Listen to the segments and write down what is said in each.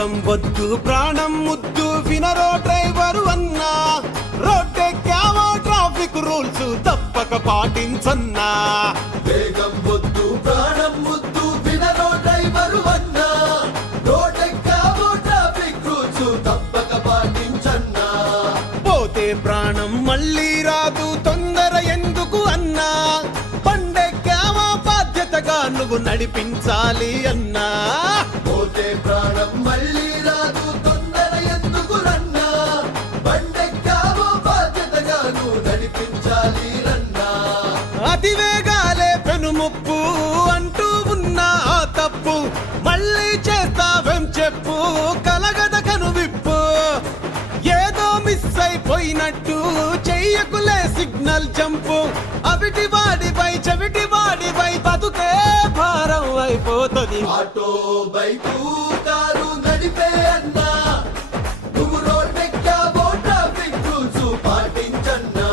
వేగం వద్దు ప్రాణం ముద్దు వినరో డ్రైవరు అన్నా, రోడ్డెక్కావో ట్రాఫిక్ రూల్స్ తప్పక పాటించన్నా. వేగం వద్దు ప్రాణం ముద్దు వినరో డ్రైవరు అన్నా, రోడ్డెక్కావో ట్రాఫిక్ రూల్స్ తప్పక పాటించన్నా. పోతే ప్రాణం మళ్ళీ రాదు తొందర ఎందుకు అన్నా, పండెక్కావో బాధ్యతగా నువ్వు నడిపించాలి అన్నా. పోతే ప్రాణం మళ్ళీ రాదు తొందర ఎందుకు రన్నా, బండెక్కావో బాధ్యతగా నువ్వు నడిపించాలి రన్నా. అతివేగాలే పెనుముప్పు అంటూ ఉన్నా ఆ తప్పు మళ్ళీ చేస్తావేం చెప్పు, కలగద కనువిప్పు. ఏదో మిస్ అయిపోయినట్టు చెయ్యకులే సిగ్నల్ జంపు, అవిటి వాడిపై చెవిటి వాడిపై బతుకే భారం అయిపోతుంది. ఆటో బైకు కారు నడిపే అన్నా, నువ్వు రోడ్డెక్కావో ట్రాఫిక్ రూల్స్ పాటించన్నా.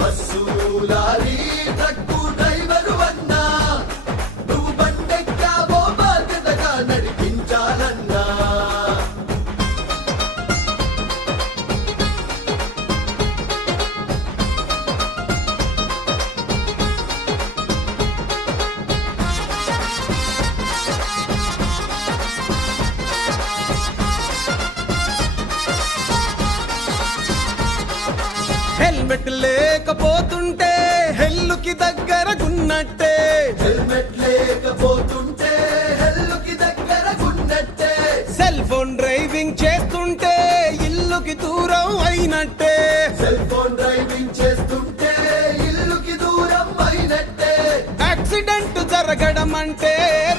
బస్సు లారీ ట్రక్కు డ్రైవరు అన్నా, నువ్వు బండెక్కావో బాధ్యతగా నడిపించాలన్నా. హెల్మెట్ లేకపోతుంటే హెల్లుకి దగ్గరకున్నట్టే, హెల్మెట్ లేకపోతుంటే హెల్లుకి దగ్గరకున్నట్టే, సెల్ ఫోన్ డ్రైవింగ్ చేస్తుంటే ఇల్లుకి దూరం అయినట్టే. సెల్ ఫోన్ డ్రైవింగ్ చేస్తుంటే ఇల్లుకి దూరం అయినట్టే. యాక్సిడెంట్ జరగడం అంటే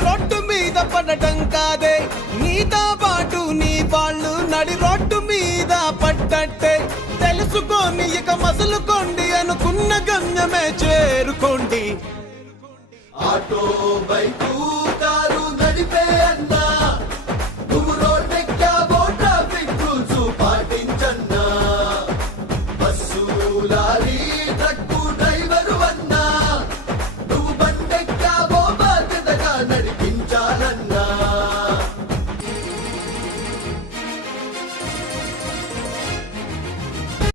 రోడ్డు మీద పడటం కాదే, నీతో పాటు నీ వాళ్ళు నడి రోడ్డు మీద పడ్డట్టే. తెలుసుకోండి ఇక మసులుకోండి, అనుకున్న గమ్యమే చేరుకోండి. ఆటో బైకు కారు నడిపే అన్నా, నువ్వు రోడ్డెక్కావో ట్రాఫిక్ రూల్స్ పాటించన్నా. Bus lorry truck